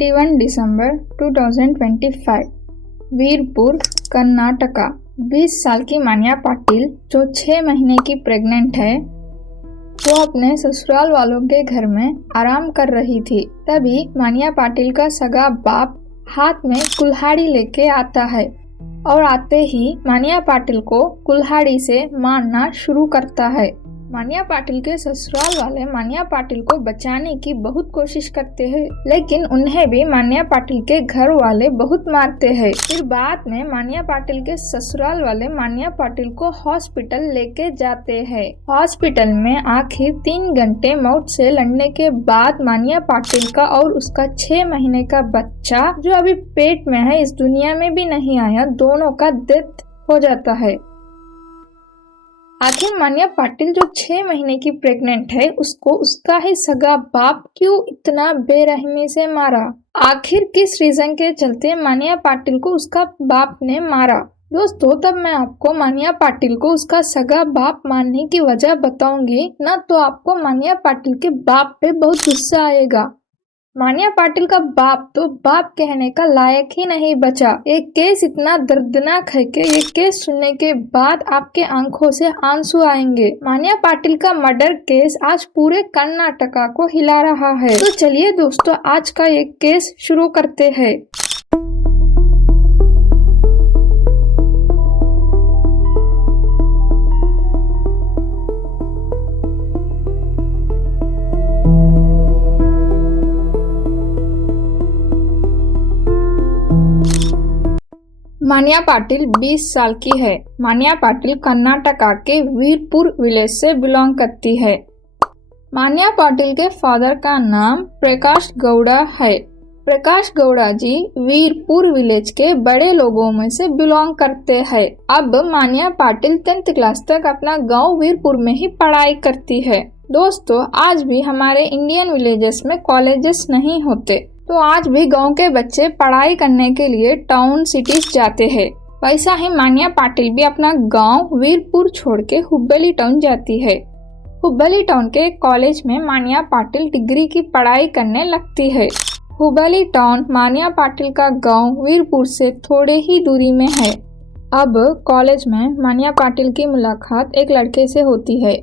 21 दिसंबर 2025 वीरपुर, कर्नाटका। 20 साल की मान्या पाटिल जो 6 महीने की प्रेग्नेंट है, वो अपने ससुराल वालों के घर में आराम कर रही थी। तभी मान्या पाटिल का सगा बाप हाथ में कुल्हाड़ी लेके आता है और आते ही मान्या पाटिल को कुल्हाड़ी से मारना शुरू करता है। मान्या पाटिल के ससुराल वाले मान्या पाटिल को बचाने की बहुत कोशिश करते हैं, लेकिन उन्हें भी मान्या पाटिल के घर वाले बहुत मारते हैं। फिर बाद में मान्या पाटिल के ससुराल वाले मान्या पाटिल को हॉस्पिटल लेके जाते हैं। हॉस्पिटल में आखिर 3 घंटे मौत से लड़ने के बाद मान्या पाटिल का और उसका 6 महीने का बच्चा जो अभी पेट में है, इस दुनिया में भी नहीं आया, दोनों का डेथ हो जाता है। आखिर मान्या पाटिल जो 6 महीने की प्रेग्नेंट है, उसको उसका ही सगा बाप क्यों इतना बेरहमी से मारा? आखिर किस रीजन के चलते मान्या पाटिल को उसका बाप ने मारा? दोस्तों, तब मैं आपको मान्या पाटिल को उसका सगा बाप मारने की वजह बताऊंगी ना, तो आपको मान्या पाटिल के बाप पे बहुत गुस्सा आएगा। मान्या पाटिल का बाप तो बाप कहने का लायक ही नहीं बचा। एक केस इतना दर्दनाक है कि ये केस सुनने के बाद आपके आंखों से आंसू आएंगे। मान्या पाटिल का मर्डर केस आज पूरे कर्नाटका को हिला रहा है। तो चलिए दोस्तों, आज का ये केस शुरू करते हैं। मान्या पाटिल 20 साल की है। मान्या पाटिल कर्नाटका के वीरपुर विलेज से बिलोंग करती है। मान्या पाटिल के फादर का नाम प्रकाश गौड़ा है। प्रकाश गौड़ा जी वीरपुर विलेज के बड़े लोगों में से बिलोंग करते हैं। अब मान्या पाटिल 10th क्लास तक अपना गांव वीरपुर में ही पढ़ाई करती है। दोस्तों, आज भी हमारे इंडियन विलेजेस में कॉलेजेस नहीं होते, तो आज भी गांव के बच्चे पढ़ाई करने के लिए टाउन सिटीज जाते हैं। वैसा ही मान्या पाटिल भी अपना गांव वीरपुर छोड़ के हुब्बली टाउन जाती है। हुब्बली टाउन के कॉलेज में मान्या पाटिल डिग्री की पढ़ाई करने लगती है। हुब्बली टाउन मान्या पाटिल का गांव वीरपुर से थोड़े ही दूरी में है। अब कॉलेज में मान्या पाटिल की मुलाकात एक लड़के से होती है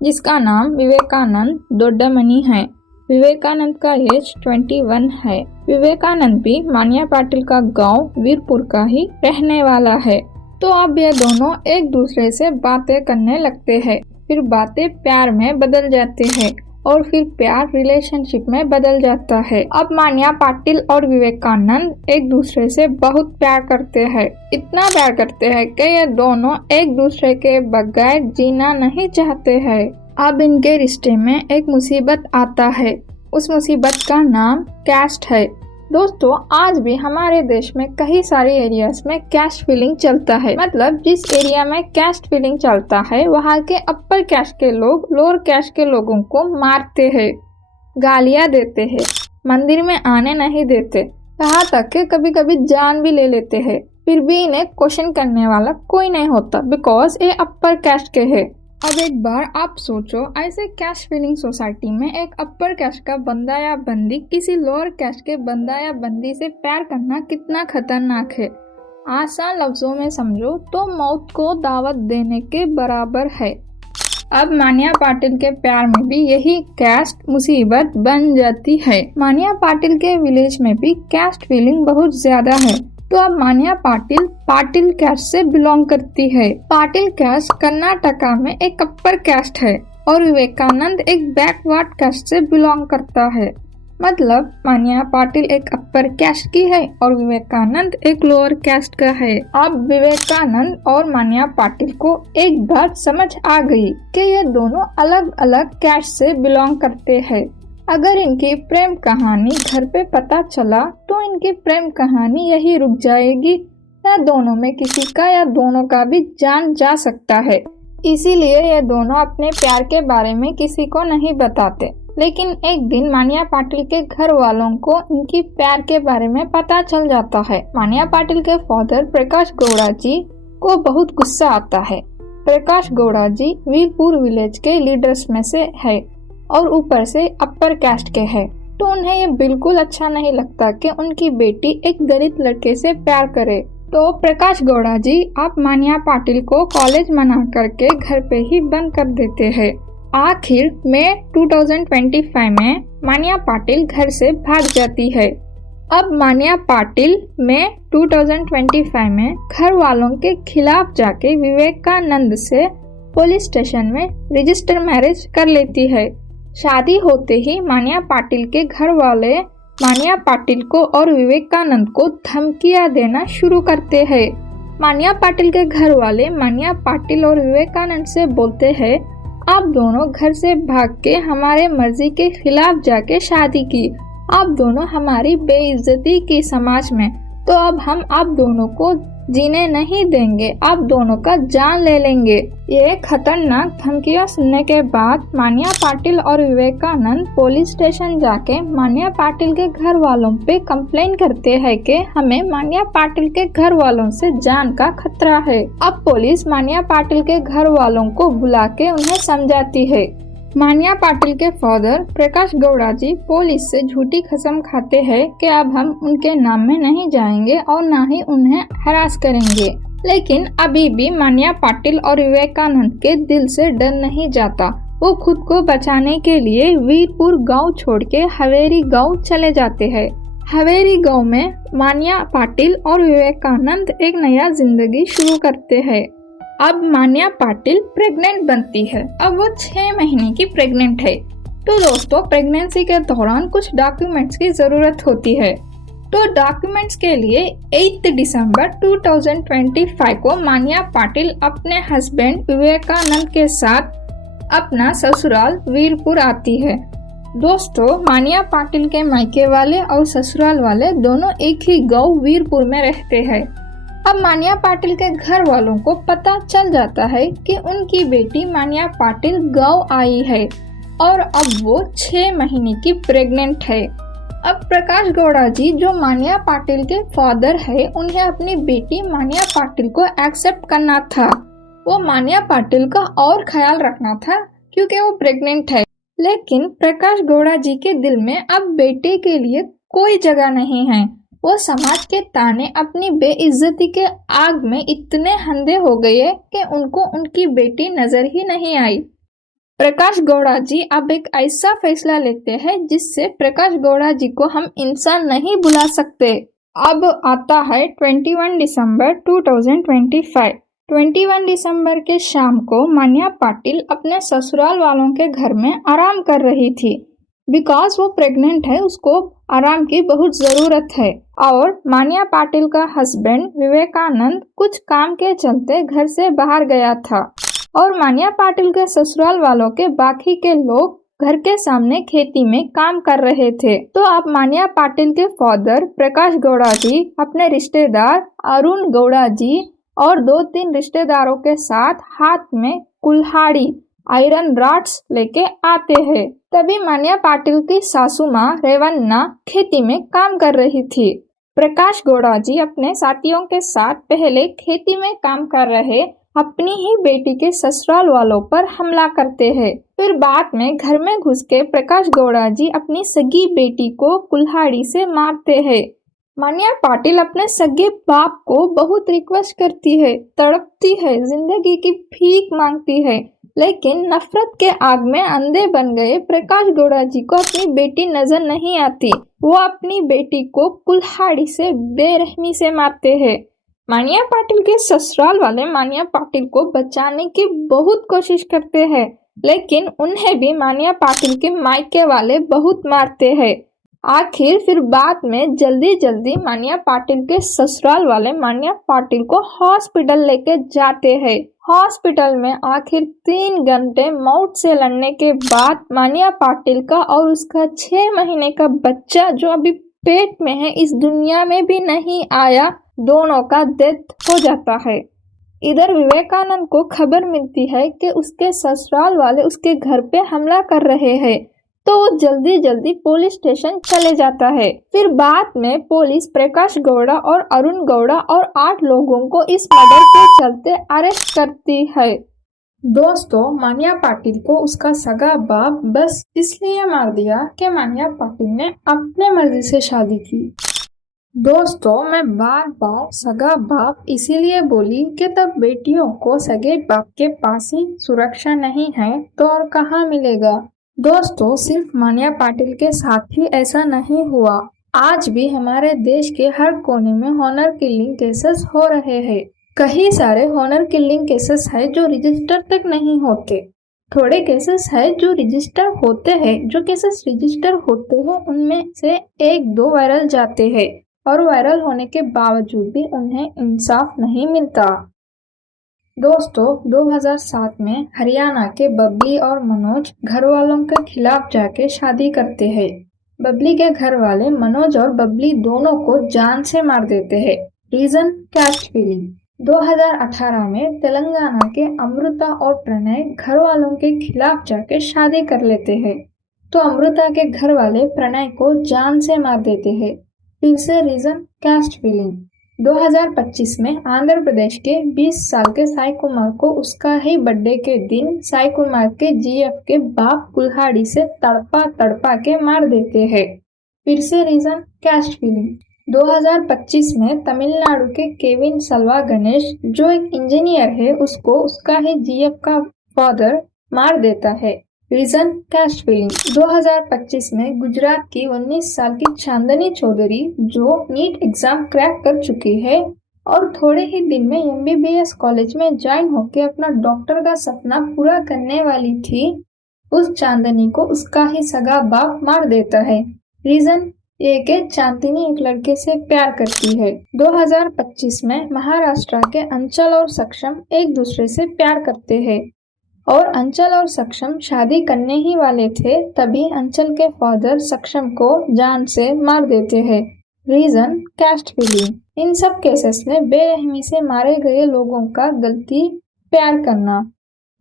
जिसका नाम विवेकानंद दोड्डामणि है। विवेकानंद का एज 21 है। विवेकानंद भी मान्या पाटिल का गांव वीरपुर का ही रहने वाला है। तो अब ये दोनों एक दूसरे से बातें करने लगते हैं। फिर बातें प्यार में बदल जाते हैं और फिर प्यार रिलेशनशिप में बदल जाता है। अब मान्या पाटिल और विवेकानंद एक दूसरे से बहुत प्यार करते हैं। इतना प्यार करते हैं कि ये दोनों एक दूसरे के बगैर जीना नहीं चाहते हैं। अब इनके रिश्ते में एक मुसीबत आता है। उस मुसीबत का नाम कैस्ट है। दोस्तों, आज भी हमारे देश में कई सारे एरियाज में कैस्ट फीलिंग चलता है। मतलब जिस एरिया में कैस्ट फीलिंग चलता है, वहाँ के अपर कैस्ट के लोग लोअर कैस्ट के लोगों को मारते हैं, गालियाँ देते हैं, मंदिर में आने नहीं देते, यहाँ तक कि कभी कभी जान भी ले लेते हैं। फिर भी इन्हें क्वेश्चन करने वाला कोई नहीं होता, बिकॉज ये अपर कैस्ट के है। अब एक बार आप सोचो, ऐसे कैस्ट फीलिंग सोसाइटी में एक अपर कैस्ट का बंदा या बंदी किसी लोअर कैस्ट के बंदा या बंदी से प्यार करना कितना खतरनाक है। आसान लफ्जों में समझो तो मौत को दावत देने के बराबर है। अब मान्या पाटिल के प्यार में भी यही कैस्ट मुसीबत बन जाती है। मान्या पाटिल के विलेज में भी कैस्ट फीलिंग बहुत ज्यादा है। तो अब मान्या पाटिल पाटिल कैस्ट से बिलोंग करती है। पाटिल कैस्ट कर्नाटका में एक अपर कैस्ट है और विवेकानंद एक बैकवर्ड कैस्ट से बिलोंग करता है। मतलब मान्या पाटिल एक अपर कैस्ट की है और विवेकानंद एक लोअर कैस्ट का है। अब विवेकानंद और मान्या पाटिल को एक बात समझ आ गई कि ये दोनों अलग अलग कैस्ट से बिलोंग करते हैं। अगर इनकी प्रेम कहानी घर पे पता चला तो इनकी प्रेम कहानी यही रुक जाएगी, या दोनों में किसी का या दोनों का भी जान जा सकता है। इसीलिए ये दोनों अपने प्यार के बारे में किसी को नहीं बताते। लेकिन एक दिन मान्या पाटिल के घर वालों को इनकी प्यार के बारे में पता चल जाता है। मान्या पाटिल के फादर प्रकाश गौड़ा जी को बहुत गुस्सा आता है। प्रकाश गौड़ा जी वीरपुर विलेज के लीडर्स में से है और ऊपर से अपर कास्ट के हैं। तो उन्हें ये बिल्कुल अच्छा नहीं लगता कि उनकी बेटी एक दलित लड़के से प्यार करे। तो प्रकाश गौड़ा जी आप मानिया पाटिल को कॉलेज मना करके घर पे ही बंद कर देते हैं। आखिर मई 2025 में मानिया पाटिल घर से भाग जाती है। अब मानिया पाटिल मई 2025 में घर वालों के खिलाफ जाके विवेकानंद से पुलिस स्टेशन में रजिस्टर मैरिज कर लेती है। शादी होते ही मानिया पाटिल के घर वाले मानिया पाटिल को और विवेकानंद को धमकियां देना शुरू करते हैं। मानिया पाटिल के घर वाले मानिया पाटिल और विवेकानंद से बोलते हैं, आप दोनों घर से भाग के हमारे मर्जी के खिलाफ जाके शादी की, आप दोनों हमारी बेइज्जती की समाज में, तो अब हम आप दोनों को जीने नहीं देंगे, आप दोनों का जान ले लेंगे। ये खतरनाक धमकियां सुनने के बाद मानिया पाटिल और विवेकानंद पुलिस स्टेशन जाके मानिया पाटिल के घर वालों पे कंप्लेन करते हैं कि हमें मानिया पाटिल के घर वालों से जान का खतरा है। अब पुलिस मानिया पाटिल के घर वालों को बुला के उन्हें समझाती है। मानिया पाटिल के फादर प्रकाश गौड़ा जी पुलिस से झूठी कसम खाते हैं कि अब हम उनके नाम में नहीं जाएंगे और न ही उन्हें हरास करेंगे। लेकिन अभी भी मानिया पाटिल और विवेकानंद के दिल से डर नहीं जाता। वो खुद को बचाने के लिए वीरपुर गांव छोड़ के हवेरी गांव चले जाते हैं। हवेरी गांव में मानिया पाटिल और विवेकानंद एक नया जिंदगी शुरू करते हैं। अब मानिया पाटिल प्रेग्नेंट बनती है। अब वो 6 महीने की प्रेग्नेंट है। तो दोस्तों प्रेगनेंसी के दौरान कुछ डॉक्यूमेंट्स की जरूरत होती है। तो डॉक्यूमेंट्स के लिए 8 दिसंबर 2025 को मानिया पाटिल अपने हस्बैंड विवेकानंद के साथ अपना ससुराल वीरपुर आती है। दोस्तों मानिया पाटिल के मायके वाले और ससुराल वाले दोनों एक ही गांव वीरपुर में रहते हैं। अब मानिया पाटिल के घर वालों को पता चल जाता है कि उनकी बेटी मानिया पाटिल गांव आई है और अब वो 6 महीने की प्रेग्नेंट है। अब प्रकाश गौड़ा जी जो मानिया पाटिल के फादर है, उन्हें अपनी बेटी मानिया पाटिल को एक्सेप्ट करना था। वो मानिया पाटिल का और ख्याल रखना था क्योंकि वो प्रेग्नेंट है। लेकिन प्रकाश गौड़ा जी के दिल में अब बेटे के लिए कोई जगह नहीं है। वो समाज के ताने अपनी बेइज्जती के आग में इतने अंधे हो गए कि उनको उनकी बेटी नजर ही नहीं आई। प्रकाश गौड़ा जी अब एक ऐसा फैसला लेते हैं जिससे प्रकाश गौड़ा जी को हम इंसान नहीं बुला सकते। अब आता है 21 दिसंबर 2025। 21 दिसंबर के शाम को मानिया पाटिल अपने ससुराल वालों के घर में आराम कर रही थी। बिकॉज वो प्रेग्नेंट है, उसको आराम की बहुत जरूरत है। और मानिया पाटिल का हस्बैंड विवेकानंद कुछ काम के चलते घर से बाहर गया था और मानिया पाटिल के ससुराल वालों के बाकी के लोग घर के सामने खेती में काम कर रहे थे। तो अब मानिया पाटिल के फादर प्रकाश गौड़ा जी अपने रिश्तेदार अरुण गौड़ा जी और 2-3 रिश्तेदारों के साथ हाथ में कुल्हाड़ी आयरन रॉड्स लेके आते हैं। तभी मानिया पाटिल की सासू माँ रेवन्ना खेती में काम कर रही थी। प्रकाश गौड़ा जी अपने साथियों के साथ पहले खेती में काम कर रहे अपनी ही बेटी के ससुराल वालों पर हमला करते हैं। फिर बाद में घर में घुस के प्रकाश गौड़ा जी अपनी सगी बेटी को कुल्हाड़ी से मारते हैं। मानिया पाटिल अपने सगे बाप को बहुत रिक्वेस्ट करती है, तड़पती है, जिंदगी की भीख मांगती है, लेकिन नफरत के आग में अंधे बन गए प्रकाश गौड़ा जी को अपनी बेटी नजर नहीं आती। वो अपनी बेटी को कुल्हाड़ी से बेरहमी से मारते हैं। मानिया पाटिल के ससुराल वाले मानिया पाटिल को बचाने की बहुत कोशिश करते हैं, लेकिन उन्हें भी मानिया पाटिल के मायके वाले बहुत मारते हैं। आखिर फिर बाद में जल्दी जल्दी मानिया पाटिल के ससुराल वाले मानिया पाटिल को हॉस्पिटल लेके जाते हैं। हॉस्पिटल में आखिर 3 घंटे मौत से लड़ने के बाद मानिया पाटिल का और उसका 6 महीने का बच्चा जो अभी पेट में है, इस दुनिया में भी नहीं आया, दोनों का डेथ हो जाता है। इधर विवेकानंद को खबर मिलती है कि उसके ससुराल वाले उसके घर पे हमला कर रहे हैं, तो वो जल्दी जल्दी पुलिस स्टेशन चले जाता है। फिर बाद में पुलिस प्रकाश गौड़ा और अरुण गौड़ा और 8 लोगों को इस मर्डर के चलते अरेस्ट करती है। दोस्तों, मान्या पाटिल को उसका सगा बाप बस इसलिए मार दिया कि मान्या पाटिल ने अपने मर्जी से शादी की। दोस्तों, मैं बार बार सगा बाप इसीलिए बोली कि तब बेटियों को सगे बाप के पास ही सुरक्षा नहीं है तो और कहाँ मिलेगा। दोस्तों, सिर्फ मान्या पाटिल के साथ ही ऐसा नहीं हुआ। आज भी हमारे देश के हर कोने में हॉनर किलिंग केसेस हो रहे हैं। कई सारे हॉनर किलिंग केसेस है जो रजिस्टर तक नहीं होते। थोड़े केसेस है जो रजिस्टर होते हैं। जो केसेस रजिस्टर होते हैं उनमें से एक दो वायरल जाते हैं और वायरल होने के बावजूद भी उन्हें इंसाफ नहीं मिलता। दोस्तों, 2007 में हरियाणा के बबली और मनोज घर वालों के खिलाफ जाके शादी करते हैं। बबली के घर वाले मनोज और बबली दोनों को जान से मार देते हैं। Reason cast feeling. 2018 में तेलंगाना के अमृता और प्रणय घर वालों के खिलाफ जाके शादी कर लेते हैं तो अमृता के घर वाले प्रणय को जान से मार देते हैं। फिर से रीजन कैस्ट फीलिंग। 2025 में आंध्र प्रदेश के 20 साल के साई कुमार को उसका ही बर्थडे के दिन साई कुमार के जीएफ के बाप कुल्हाड़ी से तड़पा तड़पा के मार देते हैं। फिर से रीजन कैस्ट फीलिंग। 2025 में तमिलनाडु के केविन सल्वा गणेश जो एक इंजीनियर है उसको उसका ही जीएफ का फादर मार देता है। Reason cast feeling. 2025 में गुजरात की 19 साल की चांदनी चौधरी जो नीट एग्जाम क्रैक कर चुकी है और थोड़े ही दिन में एमबीबीएस कॉलेज में ज्वाइन होकर अपना डॉक्टर का सपना पूरा करने वाली थी, उस चांदनी को उसका ही सगा बाप मार देता है। रीजन ये कि चांदनी एक लड़के से प्यार करती है। 2025 में महाराष्ट्र के अंचल और सक्षम एक दूसरे से प्यार करते हैं और अंचल और सक्षम शादी करने ही वाले थे, तभी अंचल के फादर सक्षम को जान से मार देते हैं। Reason cast feeling. इन सब केसेस में बेरहमी से मारे गए लोगों का गलती प्यार करना।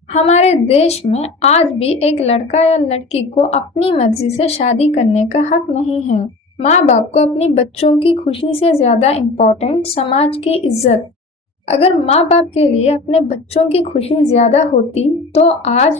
हमारे देश में आज भी एक लड़का या लड़की को अपनी मर्जी से शादी करने का हक नहीं है। माँ बाप को अपनी बच्चों की खुशी से ज्यादा इम्पोर्टेंट समाज की इज्जत। अगर माँ बाप के लिए अपने बच्चों की खुशी ज्यादा होती तो आज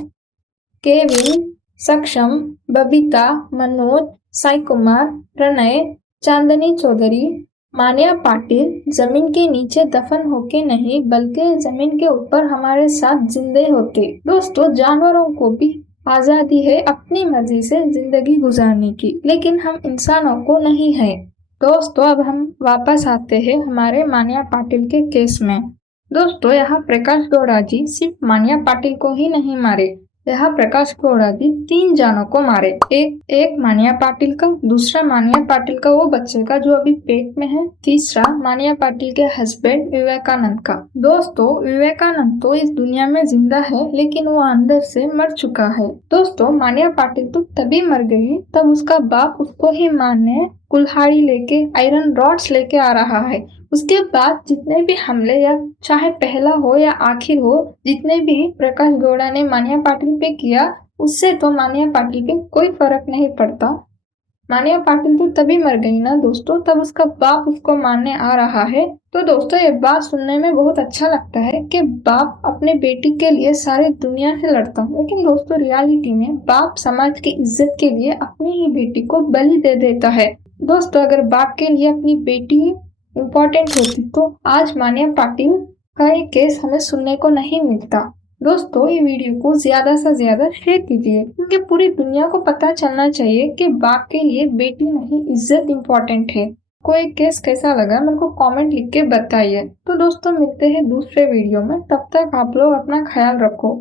केविन, सक्षम, बबीता, मनोज, साई कुमार, प्रणय, चांदनी चौधरी, मान्या पाटिल जमीन के नीचे दफन होके नहीं बल्कि जमीन के ऊपर हमारे साथ जिंदे होते। दोस्तों, जानवरों को भी आजादी है अपनी मर्जी से जिंदगी गुजारने की, लेकिन हम इंसानों को नहीं है। दोस्तों, अब हम वापस आते हैं हमारे मान्या पाटिल के केस में। दोस्तों, यहाँ प्रकाश गौड़ा जी सिर्फ मान्या पाटिल को ही नहीं मारे, यहाँ प्रकाश गौड़ा जी 3 जानों को मारे। एक मान्या पाटिल का, दूसरा मान्या पाटिल का वो बच्चे का जो अभी पेट में है, तीसरा मान्या पाटिल के हस्बैंड विवेकानंद का। दोस्तों, विवेकानंद तो इस दुनिया में जिंदा है लेकिन वो अंदर से मर चुका है। दोस्तों, मान्या पाटिल तो तभी मर गई तब उसका बाप उसको ही मारने कुल्हाड़ी लेके, आयरन रॉड्स लेके आ रहा है। उसके बाद जितने भी हमले या चाहे पहला हो या आखिर हो, जितने भी प्रकाश गौड़ा ने मान्या पाटिल पे किया, उससे तो मान्या पाटिल पे कोई फर्क नहीं पड़ता। मान्या पाटिल तो तभी मर गई ना दोस्तों, तब उसका बाप उसको मारने आ रहा है। तो दोस्तों, ये बात सुनने में बहुत अच्छा लगता है कि बाप अपने बेटी के लिए सारी दुनिया से लड़ता है, लेकिन दोस्तों रियलिटी में बाप समाज की इज्जत के लिए अपनी ही बेटी को बलि दे देता है। दोस्तों, अगर बाप के लिए अपनी बेटी इम्पोर्टेंट होती तो आज मान्या पाटिल का ये केस हमें सुनने को नहीं मिलता। दोस्तों, ये वीडियो को ज्यादा से ज्यादा शेयर कीजिए क्योंकि पूरी दुनिया को पता चलना चाहिए कि बाप के लिए बेटी नहीं इज्जत इम्पोर्टेंट है। कोई केस कैसा लगा मेरे को कमेंट लिख के बताइए। तो दोस्तों, मिलते हैं दूसरे वीडियो में, तब तक आप लोग अपना ख्याल रखो।